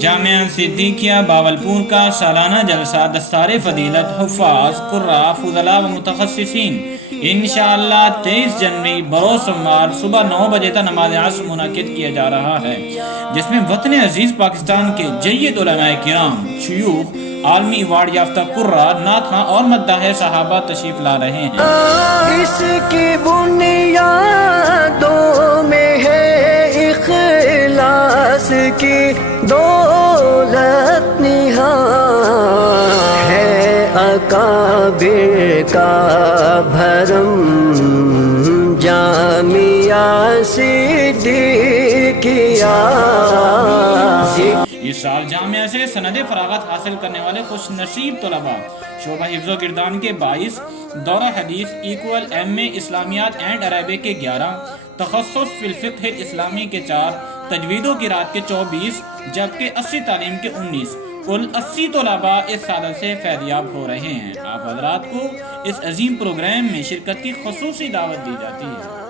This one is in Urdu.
جامعہ صدیقیہ باولپور کا سالانہ جلسہ دستار فضیلت حفاظ قراء فضلاء و متخصصین انشاءاللہ 23 جنوری بروز سوموار صبح 9 بجے تک نماز عصر منعقد کیا جا رہا ہے، جس میں وطن عزیز پاکستان کے جید علماء کرام، شیوخ، عالمی ایوارڈ یافتہ قراء، نعت خواں اور مداح صحابہ تشریف لا رہے ہیں۔ اس کی بنیادوں میں ہے اخلاص کی دولت نہاں ہے، اکابر کا بھرم جامعہ صدیقیہ۔ اس سال جامعہ سے سند فراغت حاصل کرنے والے خوش نصیب طلباء شعبہ حفظ و گردان کے 22، دورہ حدیث ایکول ایم اے اسلامیات اینڈ عربک کے 11، تخصص فی الفقہ اسلامی کے 4، تجوید و قرات کے 24 جبکہ 80 تعلیم کے 19 کل 80 طلباء اس سعادت سے فیضیاب ہو رہے ہیں۔ آپ حضرات کو اس عظیم پروگرام میں شرکت کی خصوصی دعوت دی جاتی ہے۔